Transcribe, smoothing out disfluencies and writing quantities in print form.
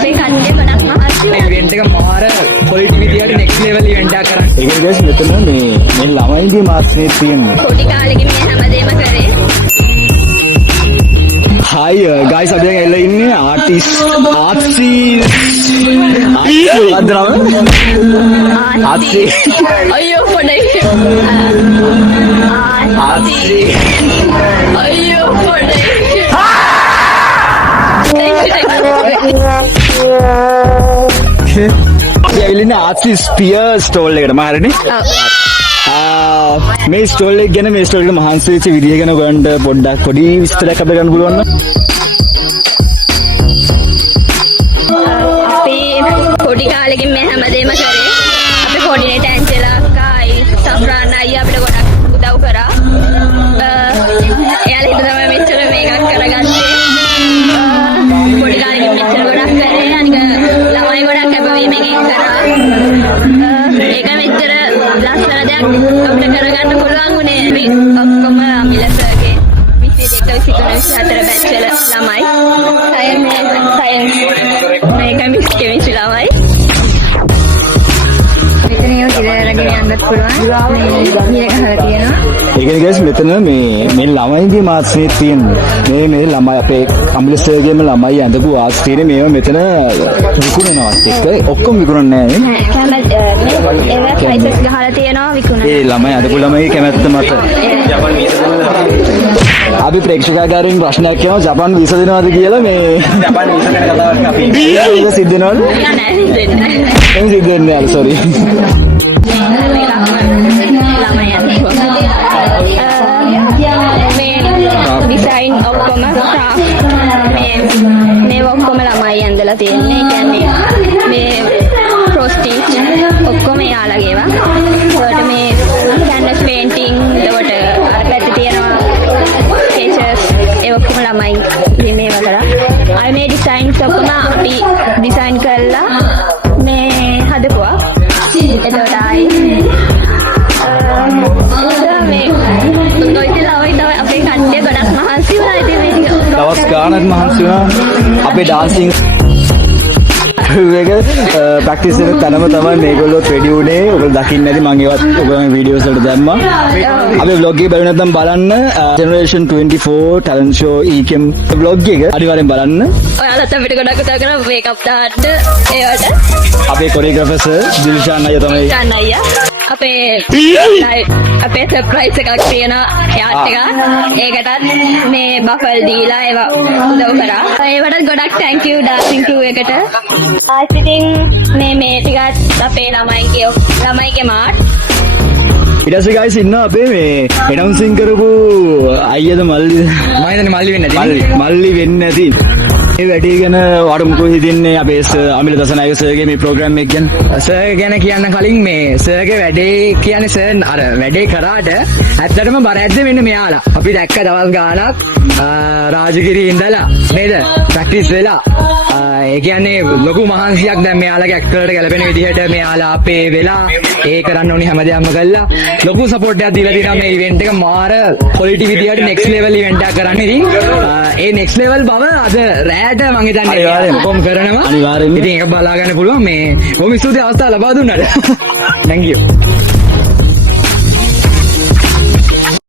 අපේ කට්ටිය ගොඩක් මහන්සි වුණා. ඉවෙන්ට් එක මාර ක්වොලිටි විදියට නෙක්ස්ට් ලෙවල් ඉවෙන්ට් එකක් කරා. ඒක ගෑස් මෙතන මේ ළමයිගේ මාත්‍රේ තියෙන්නේ. පොඩි කාලෙකින් මේ හැමදේම කරේ. Hi guys, අපි දැන් එල්ල ඉන්නේ ආටිස්ට් ආර්ටි අයියෝ පොඩේ. අයියෝ පොඩේ. අපි ඇවිල්ලා ආර්ටි ස්පියර් ස්ටෝල් එකට මාරනේ. මේ ස්ටෝල් එක ගැන මේ ස්ටෝල් එක මහන්සි වෙච්ච විදිය ගැන ඔයගොල්ලන්ට පොඩ්ඩක් පොඩි විස්තරයක් අපිට ගන්න පුළුවන් නේද? අපි පොඩි කාලෙකින් මේ හැමදේම කරේ. අපි කෝඩිනේටර් ඇන්ජලා අක්කායි සෆ්රාන් අයියා අපිට ගොඩක් උදව් කරා. එයාලා හිතුවා තමයි මෙච්චර මේකක් කරගත්තේ. පොඩි කාලෙකින් මෙච්චර ගොඩක් කරේ. අනික ළමයි ගොඩක් කැපවීමෙන් කරා. ඒක මෙච්චර ලස්සන දෙයක් අපිට කරගන්න පුළුවන් උනේ. අපි ඔක්කොම අමිලසගේ 22 23 බැච් වල ළමයි. සයන්ස් මේ කෙමිස්ට්‍රි ළමයි. මෙතන යන ඉලරගෙන යන්නත් පුළුවන්. මේ ඊයක හර තියෙනවා. ඒ කියන්නේ guys මෙතන මේ ළමයිගේ මාත්‍රේ තියෙන්නේ. මේ ළමයි අපේ අම්ලිස්ටර්ගේම ළමයි ඇඳපු ආර්ට්ස් තියෙන්නේ. මේවා මෙතන විකුණනවත් එක්ක ඔක්කොම විකුණන්නේ නැහැ නේ. ඒවා ප්‍රයිසස් ගහලා තියෙනවා විකුණන. ඒ ළමයි අඳපු ළමයි කැමැත්ත මත. අපි ප්‍රේක්ෂකාගාරයෙන් ප්‍රශ්නයක් කියනවා ජපාන් වීසා දෙනවද කියලා මේ ජපාන් වීසා ගැන කතාවක් අපි ඒක සිද්ධ වෙනවද? නෑ සිද්ධ වෙන්නේ. එහෙම සිද්ධ වෙන්නේ නැහැ සෝරි. ඩිසයින් ඔක්කොම මේ ඔක්කොම ළමයි ඇඳලා තියෙන්නේ. කියන්නේ මේ ප්‍රොස්ටිච් ඔක්කොම යාළගේ ඒවා. ඒකට මේ කැන්වස් පේන්ටිං එතකොට අර පැත්තේ තියෙනවා ස්කෙචස් ඒ ඔක්කොම ළමයි මේවා කරා. අර මේ ඩිසයින්ස් ඔක්කොම අපි ඩිසයින් කරලා මේ හදපුවා. එතකොට ආයි අපේ කට්ටිය ගොඩක් මහන්සි වුණා. ඉතින් මේ දවස් ගානක් මහන්සි වුණා. අපේ ඩාන්සින් එක ප්‍රැක්ටිස් කරන තැනම තමයි මේගොල්ලෝ රෙඩි වුණේ. ඔයගොල්ලෝ දකින්න ඇති මම ඒවත් ඔයගොල්ලෝ වීඩියෝස් වලට දැම්මා. අපේ vlog එක බලන්න නැත්නම් බලන්න generation 24 talent show EKM vlog එක අනිවාර්යෙන් බලන්න. ඔයාලත් අපිට ගොඩක් උදව් කරා මේකප් දාන්න ඒවට. අපේ කොරියෝග්‍රාෆර් සර් දිල්ෂාන් අයියා තමයි. දිල්ෂාන් අයියා අපේ සර්ප්‍රයිස් එකක් තියෙනවා යාට් එක. ඒකටත් මේ බෆල් දීලා ඒවා උදව් කරා. ඒවටත් ගොඩක් thank you ඩාන්සින් ක්‍රූ එකට. ඉතින් මේ ටිකත් අපේ ළමයිගේ මාට්. ඊට පස්සේ guys ඉන්නවා අපේ මේ announcing කරපු අයියද මල්ලි මම හිතන්නේ මල්ලි වෙන්නේ නැති. මල්ලි වෙන්නේ නැති. මේ වැඩේ ගැන ඔයාලට මොකද හිතෙන්නේ අපේ අමිල දසනායක සර්ගේ මේ ප්‍රෝග්‍රෑම් එක ගැන? සර් ගැන කියන්න කලින් මේ සර්ගේ වැඩේ කියන්නේ සර් අර වැඩේ කරාට ඇත්තටම බර ඇද්ද වෙන්නේ මෙයාලා. අපි දැක්ක දවස් ගාණක් රාජගිරියේ ඉඳලා නේද ප්‍රැක්ටිස් වෙලා ඒ කියන්නේ ලොකු මහන්සියක් දැන් මෙයාලගේ ඇක්ටර්ට ගැලපෙන විදිහට මෙයාලා අපේ වෙලා ඒ කරන්න ඕනි හැමදේම කළා. ලොකු සපෝට් එකක් දීලා තියෙනවා මේ ඉවෙන්ට් එක මාර ක්වොලිටි විදිහට නෙක්ස්ට් ලෙවල් ඉවෙන්ට් එකක් කරන්න. ඉතින් ඒ නෙක්ස්ට් ලෙවල් බව අද රෑට මම හිතන්නේ කොම් කරනවා. අනිවාර්යෙන්ම. ඉතින් ඒක බලා ගන්න පුළුවන් මේ කොහොම ස්තුති අවස්ථාව ලබා දුන්නාට. thank you.